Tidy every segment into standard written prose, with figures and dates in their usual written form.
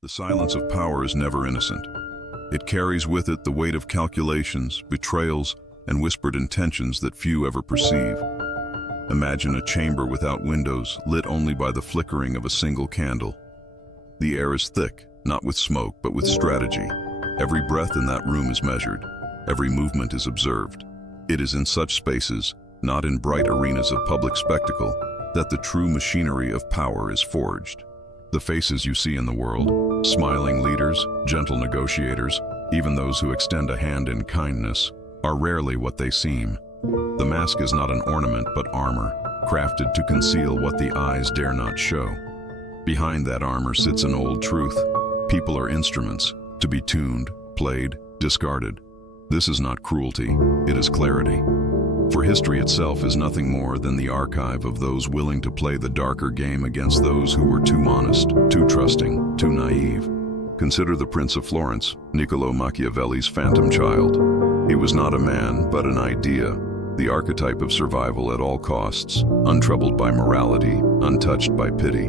The silence of power is never innocent. It carries with it the weight of calculations, betrayals, and whispered intentions that few ever perceive. Imagine a chamber without windows, lit only by the flickering of a single candle. The air is thick, not with smoke, but with strategy. Every breath in that room is measured. Every movement is observed. It is in such spaces, not in bright arenas of public spectacle, that the true machinery of power is forged. The faces you see in the world, smiling leaders, gentle negotiators, even those who extend a hand in kindness, are rarely what they seem. The mask is not an ornament but armor, crafted to conceal what the eyes dare not show. Behind that armor sits an old truth. People are instruments, to be tuned, played, discarded. This is not cruelty, it is clarity. For history itself is nothing more than the archive of those willing to play the darker game against those who were too honest, too trusting, too naive. Consider the Prince of Florence, Niccolò Machiavelli's phantom child. He was not a man, but an idea, the archetype of survival at all costs, untroubled by morality, untouched by pity.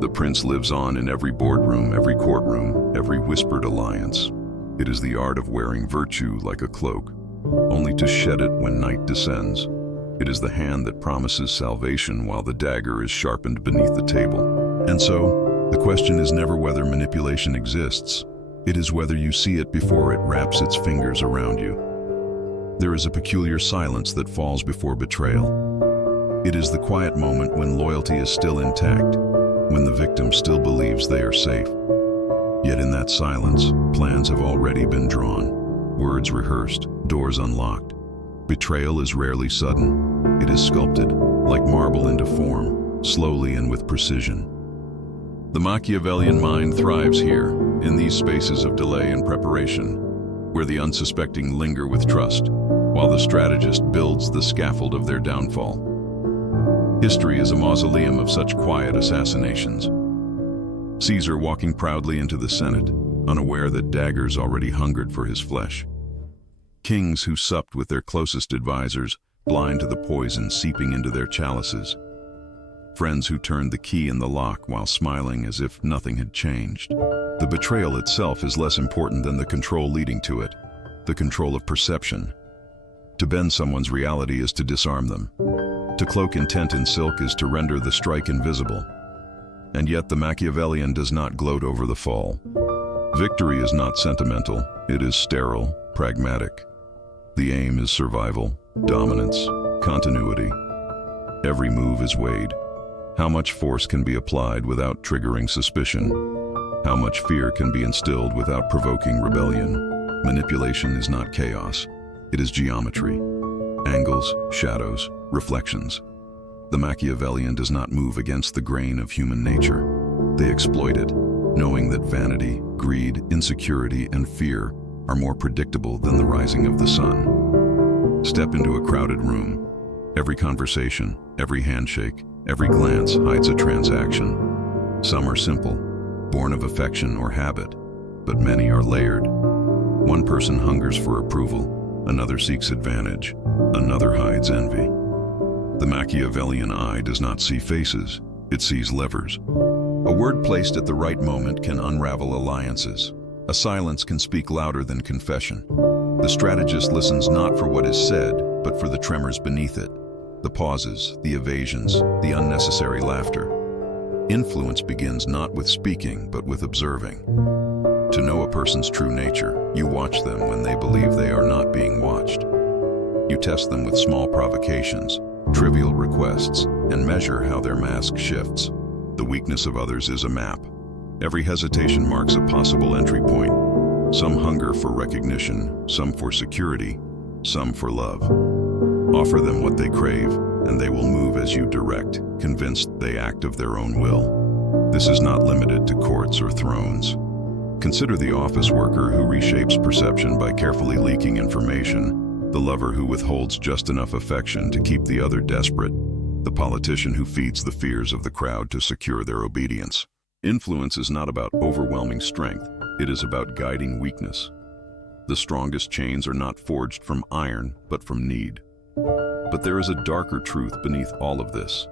The prince lives on in every boardroom, every courtroom, every whispered alliance. It is the art of wearing virtue like a cloak, only to shed it when night descends. It is the hand that promises salvation while the dagger is sharpened beneath the table. And so, the question is never whether manipulation exists. It is whether you see it before it wraps its fingers around you. There is a peculiar silence that falls before betrayal. It is the quiet moment when loyalty is still intact, when the victim still believes they are safe. Yet in that silence, plans have already been drawn. Words rehearsed, doors unlocked. Betrayal is rarely sudden. It is sculpted, like marble into form, slowly and with precision. The Machiavellian mind thrives here, in these spaces of delay and preparation, where the unsuspecting linger with trust, while the strategist builds the scaffold of their downfall. History is a mausoleum of such quiet assassinations. Caesar walking proudly into the Senate, unaware that daggers already hungered for his flesh. Kings who supped with their closest advisors, blind to the poison seeping into their chalices. Friends who turned the key in the lock while smiling as if nothing had changed. The betrayal itself is less important than the control leading to it, the control of perception. To bend someone's reality is to disarm them. To cloak intent in silk is to render the strike invisible. And yet the Machiavellian does not gloat over the fall. Victory is not sentimental, it is sterile, pragmatic. The aim is survival, dominance, continuity. Every move is weighed. How much force can be applied without triggering suspicion? How much fear can be instilled without provoking rebellion? Manipulation is not chaos, it is geometry. Angles, shadows, reflections. The Machiavellian does not move against the grain of human nature. They exploit it, knowing that vanity, greed, insecurity, and fear are more predictable than the rising of the sun. Step into a crowded room. Every conversation, every handshake, every glance hides a transaction. Some are simple, born of affection or habit, but many are layered. One person hungers for approval, another seeks advantage, another hides envy. The Machiavellian eye does not see faces, it sees levers. A word placed at the right moment can unravel alliances. A silence can speak louder than confession. The strategist listens not for what is said, but for the tremors beneath it. The pauses, the evasions, the unnecessary laughter. Influence begins not with speaking, but with observing. To know a person's true nature, you watch them when they believe they are not being watched. You test them with small provocations, trivial requests, and measure how their mask shifts. The weakness of others is a map. Every hesitation marks a possible entry point. Some hunger for recognition, some for security, some for love. Offer them what they crave, and they will move as you direct, convinced they act of their own will. This is not limited to courts or thrones. Consider the office worker who reshapes perception by carefully leaking information, the lover who withholds just enough affection to keep the other desperate, the politician who feeds the fears of the crowd to secure their obedience. Influence is not about overwhelming strength, it is about guiding weakness. The strongest chains are not forged from iron, but from need. But there is a darker truth beneath all of this.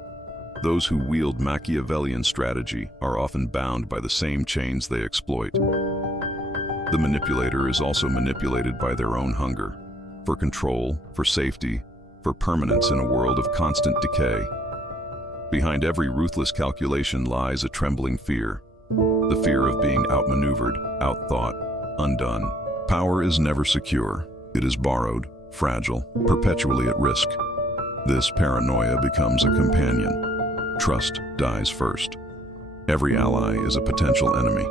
Those who wield Machiavellian strategy are often bound by the same chains they exploit. The manipulator is also manipulated by their own hunger, for control, for safety, for permanence in a world of constant decay. Behind every ruthless calculation lies a trembling fear, the fear of being outmaneuvered, outthought, undone. Power is never secure. It is borrowed, fragile, perpetually at risk. This paranoia becomes a companion. Trust dies first. Every ally is a potential enemy.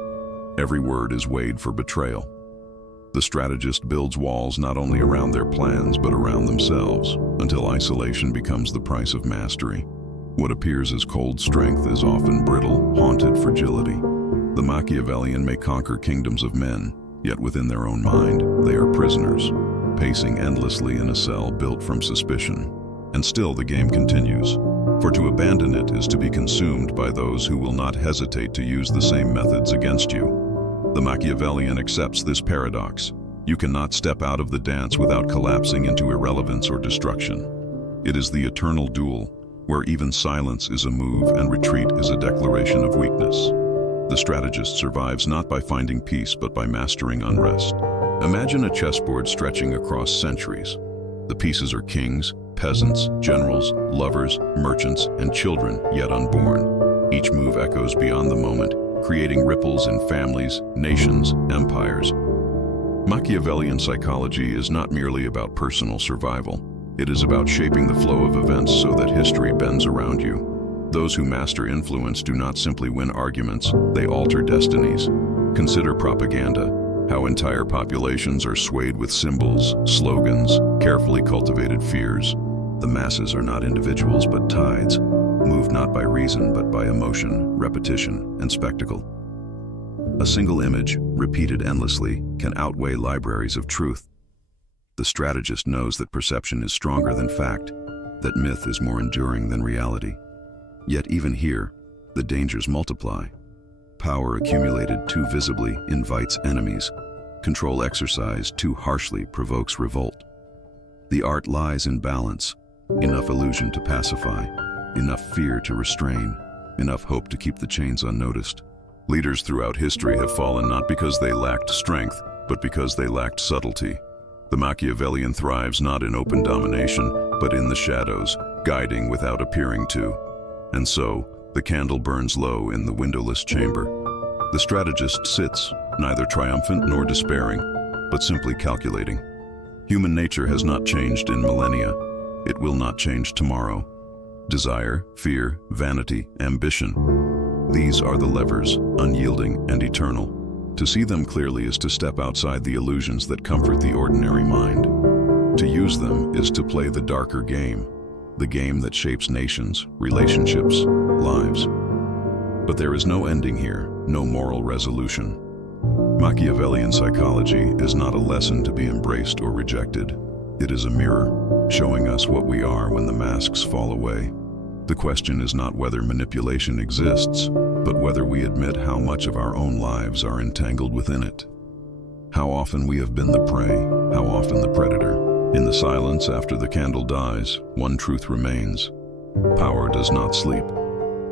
Every word is weighed for betrayal. The strategist builds walls not only around their plans but around themselves, until isolation becomes the price of mastery. What appears as cold strength is often brittle, haunted fragility. The Machiavellian may conquer kingdoms of men, yet within their own mind, they are prisoners, pacing endlessly in a cell built from suspicion. And still the game continues. For to abandon it is to be consumed by those who will not hesitate to use the same methods against you. The Machiavellian accepts this paradox. You cannot step out of the dance without collapsing into irrelevance or destruction. It is the eternal duel, where even silence is a move and retreat is a declaration of weakness. The strategist survives not by finding peace but by mastering unrest. Imagine a chessboard stretching across centuries. The pieces are kings, peasants, generals, lovers, merchants, and children yet unborn. Each move echoes beyond the moment, creating ripples in families, nations, empires. Machiavellian psychology is not merely about personal survival. It is about shaping the flow of events so that history bends around you. Those who master influence do not simply win arguments, they alter destinies. Consider propaganda, how entire populations are swayed with symbols, slogans, carefully cultivated fears. The masses are not individuals but tides, moved not by reason but by emotion, repetition, and spectacle. A single image, repeated endlessly, can outweigh libraries of truth. The strategist knows that perception is stronger than fact, that myth is more enduring than reality. Yet even here, the dangers multiply. Power accumulated too visibly invites enemies. Control exercised too harshly provokes revolt. The art lies in balance, enough illusion to pacify, enough fear to restrain, enough hope to keep the chains unnoticed. Leaders throughout history have fallen not because they lacked strength, but because they lacked subtlety. The Machiavellian thrives not in open domination, but in the shadows, guiding without appearing to. And so, the candle burns low in the windowless chamber. The strategist sits, neither triumphant nor despairing, but simply calculating. Human nature has not changed in millennia. It will not change tomorrow. Desire, fear, vanity, ambition. These are the levers, unyielding and eternal. To see them clearly is to step outside the illusions that comfort the ordinary mind. To use them is to play the darker game, the game that shapes nations, relationships, lives. But there is no ending here, no moral resolution. Machiavellian psychology is not a lesson to be embraced or rejected. It is a mirror, showing us what we are when the masks fall away. The question is not whether manipulation exists, but whether we admit how much of our own lives are entangled within it. How often we have been the prey, how often the predator. In the silence after the candle dies, one truth remains. Power does not sleep.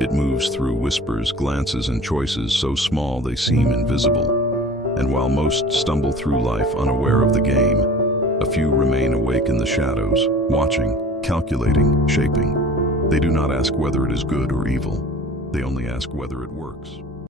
It moves through whispers, glances, and choices so small they seem invisible. And while most stumble through life unaware of the game, a few remain awake in the shadows, watching, calculating, shaping. They do not ask whether it is good or evil. They only ask whether it works.